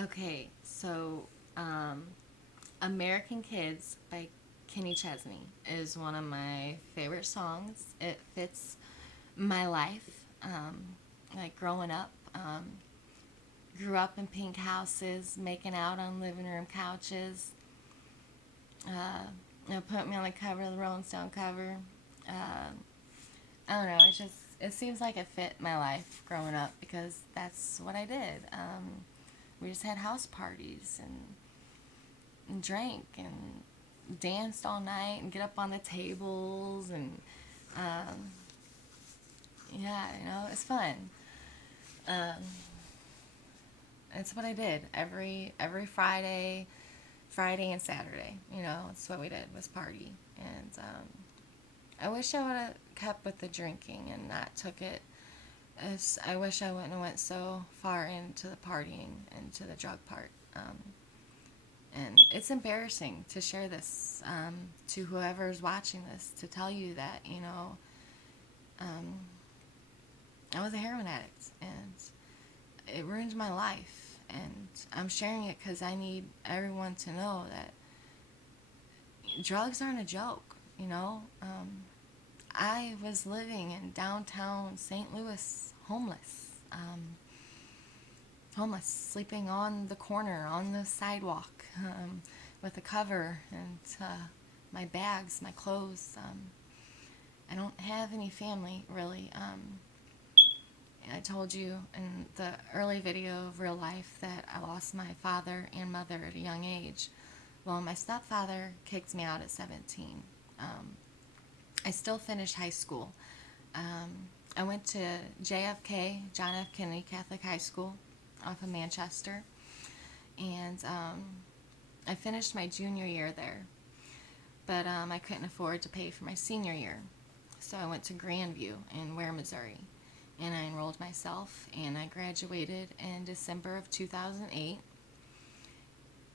Okay, so um, American Kids by Kenny Chesney is one of my favorite songs. It fits my life. Like growing up, grew up in pink houses, making out on living room couches. Put me on the cover of the Rolling Stone cover. Uh, I don't know. It seems like it fit my life growing up because that's what I did. We just had house parties and drank and danced all night and get up on the tables and um, yeah, it's fun. Um, it's what I did every Friday and Saturday. That's what we did was party. And I wish I would have kept with the drinking and not took it. As I wish I wouldn't have went so far into the partying and to the drug part. And it's embarrassing to share this to whoever's watching this, to tell you that um, I was a heroin addict and it ruined my life. And I'm sharing it because I need everyone to know that drugs aren't a joke. I was living in downtown St. Louis, homeless, sleeping on the corner, on the sidewalk, with a cover and my bags, my clothes. I don't have any family, really. I told you in the early video of real life that I lost my father and mother at a young age. Well, my stepfather kicked me out at 17. I still finished high school. I went to JFK, John F. Kennedy Catholic High School, off of Manchester, and I finished my junior year there. But I couldn't afford to pay for my senior year, so I went to Grandview in Ware, Missouri, and I enrolled myself, and I graduated in December of 2008,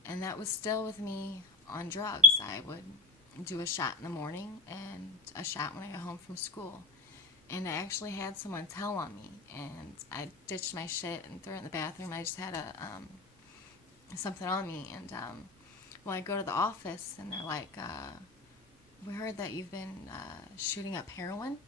and that was still with me on drugs. I would do a shot in the morning and a shot when I got home from school. And I actually had someone tell on me, and I ditched my shit and threw it in the bathroom. I just had something on me, and well, I go to the office, and they're like, "We heard that you've been shooting up heroin."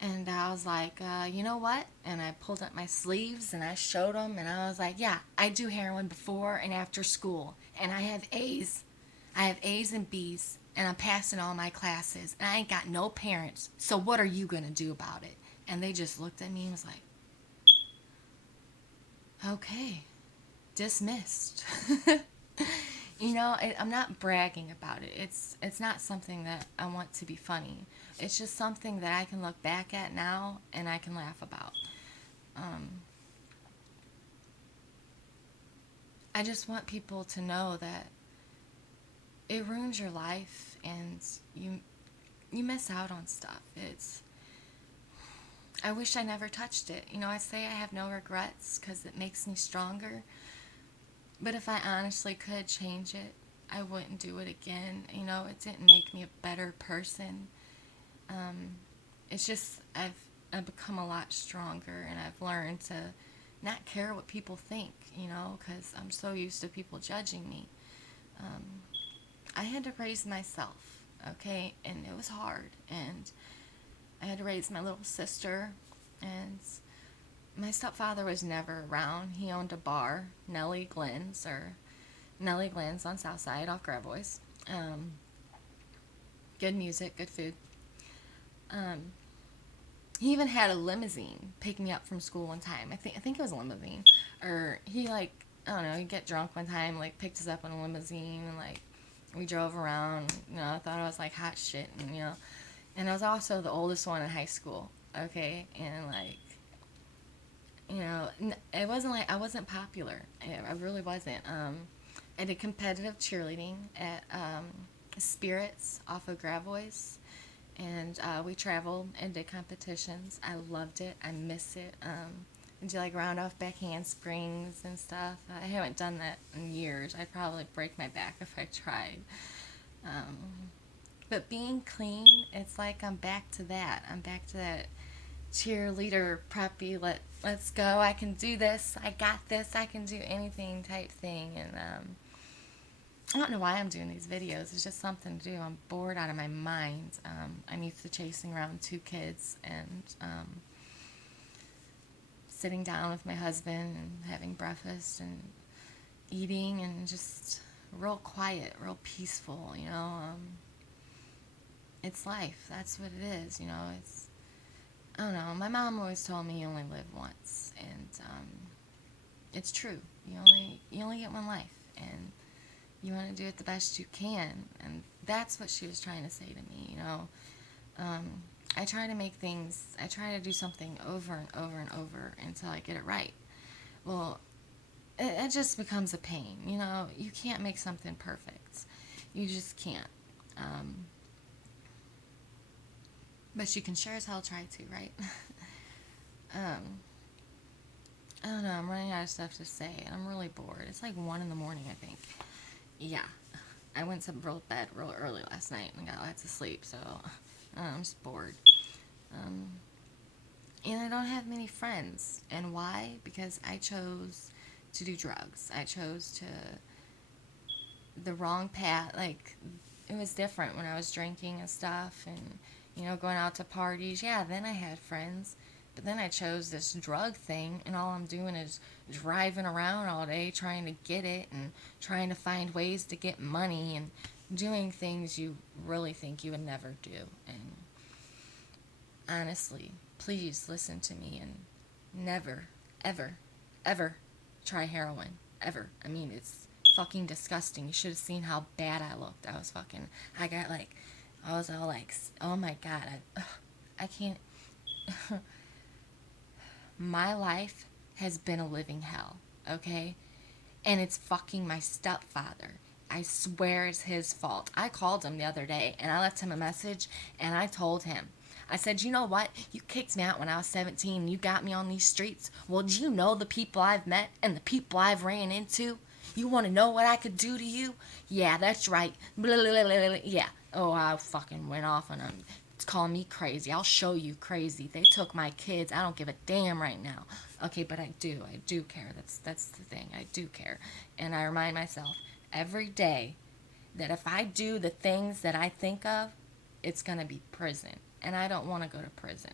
And I was like, you know what? And I pulled up my sleeves and I showed them, and I was like, yeah, I do heroin before and after school, and I have A's. I have A's and B's, and I'm passing all my classes, and I ain't got no parents. So what are you gonna do about it? And they just looked at me and was like, okay, dismissed. I'm not bragging about it. It's not something that I want to be funny. It's just something that I can look back at now and I can laugh about. Um, I just want people to know that it ruins your life and you miss out on stuff. I wish I never touched it. I say I have no regrets because it makes me stronger. But if I honestly could change it, I wouldn't do it again. It didn't make me a better person. Um, it's just I've become a lot stronger, and I've learned to not care what people think, because I'm so used to people judging me. Um, I had to raise myself, okay, and it was hard, and I had to raise my little sister, and my stepfather was never around. He owned a bar, Nellie Glynn's on Southside off Gravois. Um, Good music, good food. Um, he even had a limousine pick me up from school one time. I think it was a limousine, or he like I don't know. He get drunk one time, like picked us up in a limousine, and like we drove around. I thought I was like hot shit, and I was also the oldest one in high school. Okay, and like it wasn't like I wasn't popular. I really wasn't. I did competitive cheerleading at Spirits off of Gravois, and we traveled and did competitions. I loved it. I miss it. And do like round off back handsprings and stuff. I haven't done that in years. I'd probably break my back if I tried. Um, but being clean, it's like I'm back to that. I'm back to that cheerleader, preppy, let's go, I can do this, I got this, I can do anything type thing. And I don't know why I'm doing these videos. It's just something to do. I'm bored out of my mind. I'm used to chasing around two kids and sitting down with my husband and having breakfast and eating and just real quiet, real peaceful, you know. It's life. That's what it is, you know. I don't know. My mom always told me you only live once, and it's true. You only get one life, and you want to do it the best you can, and that's what she was trying to say to me, you know. I try to do something over and over and over until I get it right. Well, it just becomes a pain, you know. You can't make something perfect. You just can't. But you can sure as hell try to, right? I don't know, I'm running out of stuff to say, and I'm really bored. It's like 1 in the morning, I think. Yeah. I went to bed real early last night and got lots of sleep, so I'm just bored. And I don't have many friends. And why? Because I chose to do drugs. I chose the wrong path. Like, it was different when I was drinking and stuff and, you know, going out to parties. Yeah, then I had friends. But then I chose this drug thing, and all I'm doing is driving around all day trying to get it and trying to find ways to get money and doing things you really think you would never do. And honestly, please listen to me and never, ever, ever try heroin. Ever. I mean, it's fucking disgusting. You should have seen how bad I looked. I was all like, oh my God, I can't. My life has been a living hell, okay? And it's fucking my stepfather. I swear it's his fault. I called him the other day and I left him a message and I told him, I said, you know what? You kicked me out when I was 17 and you got me on these streets. Well, do you know the people I've met and the people I've ran into? You want to know what I could do to you? Yeah, that's right. Blah, blah, blah, blah, blah. Yeah. Oh, I fucking went off on him. It's calling me crazy. I'll show you crazy. They took my kids. I don't give a damn right now. Okay, but I do care. That's the thing. I do care. And I remind myself every day that if I do the things that I think of, it's going to be prison. And I don't want to go to prison.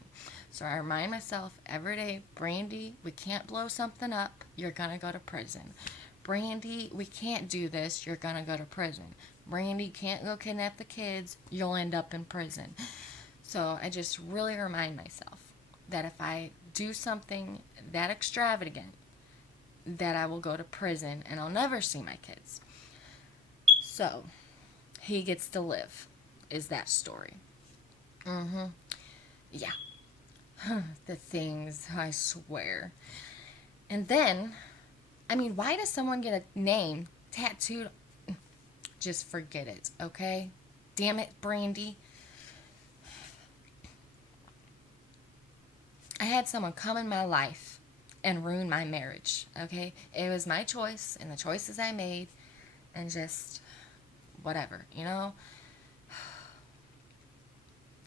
So I remind myself every day, Brandy, we can't blow something up. You're going to go to prison. Brandy, we can't do this. You're going to go to prison. Brandy, you can't go kidnap the kids. You'll end up in prison. So I just really remind myself that if I do something that extravagant, that I will go to prison and I'll never see my kids. So he gets to live, is that story. Yeah. The things, I swear. And then, I mean, why does someone get a name tattooed? Just forget it, okay? Damn it, Brandy. I had someone come in my life and ruin my marriage, okay? It was my choice and the choices I made and just whatever, you know?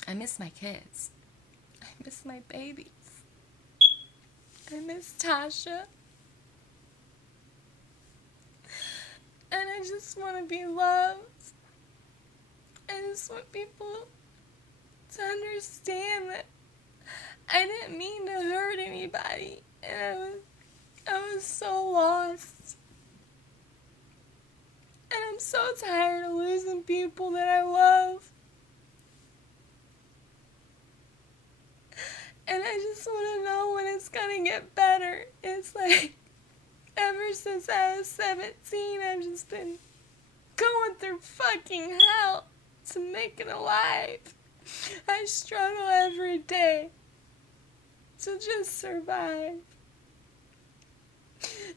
I miss my kids. I miss my babies. I miss Tasha. And I just want to be loved. I just want people to understand that I didn't mean to hurt anybody. And I was so lost. And I'm so tired of losing people that I love. And I just want to know when it's going to get better. It's like, ever since I was 17, I've just been going through fucking hell to make it alive. I struggle every day to just survive.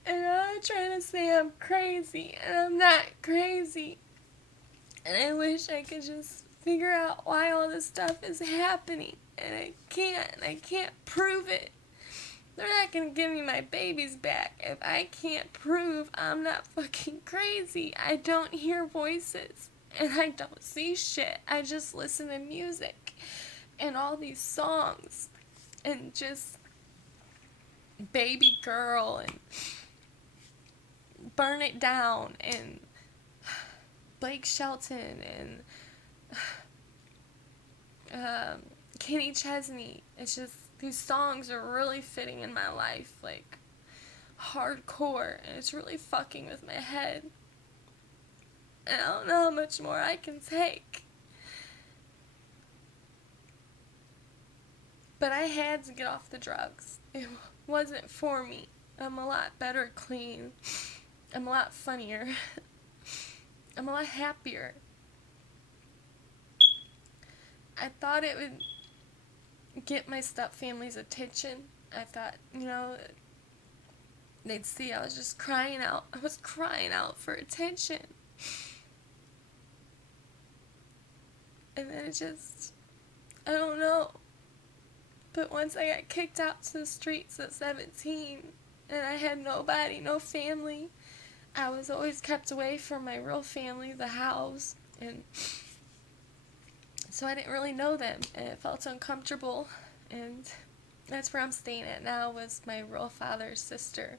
And I'm trying to say I'm crazy, and I'm not crazy. And I wish I could just figure out why all this stuff is happening. And I can't prove it. They're not gonna give me my babies back if I can't prove I'm not fucking crazy. I don't hear voices, and I don't see shit. I just listen to music and all these songs. and just Baby Girl and Burn It Down and Blake Shelton and Kenny Chesney. It's just, these songs are really fitting in my life, like hardcore, and it's really fucking with my head. And I don't know how much more I can take. But I had to get off the drugs. It wasn't for me. I'm a lot better clean. I'm a lot funnier. I'm a lot happier. I thought it would get my stepfamily's attention. I thought, they'd see I was just crying out. I was crying out for attention. And then it just, I don't know. But once I got kicked out to the streets at 17, and I had nobody, no family, I was always kept away from my real family, the house, and so I didn't really know them, and it felt uncomfortable, and that's where I'm staying at now with my real father's sister.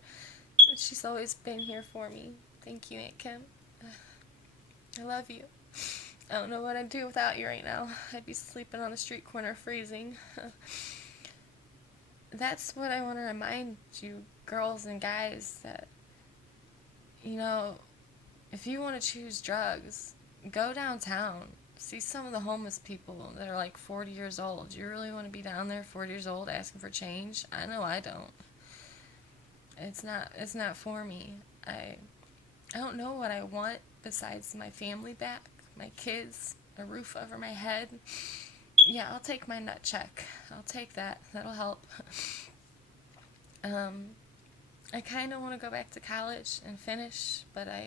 And she's always been here for me. Thank you, Aunt Kim. I love you. I don't know what I'd do without you right now. I'd be sleeping on the street corner freezing. That's what I want to remind you, girls and guys, that, if you want to choose drugs, go downtown. See some of the homeless people that are like 40 years old. You really want to be down there 40 years old asking for change? I know I don't. It's not for me. I don't know what I want besides my family back, my kids, a roof over my head. Yeah, I'll take my nut check. I'll take that. That'll help. I kind of want to go back to college and finish, but I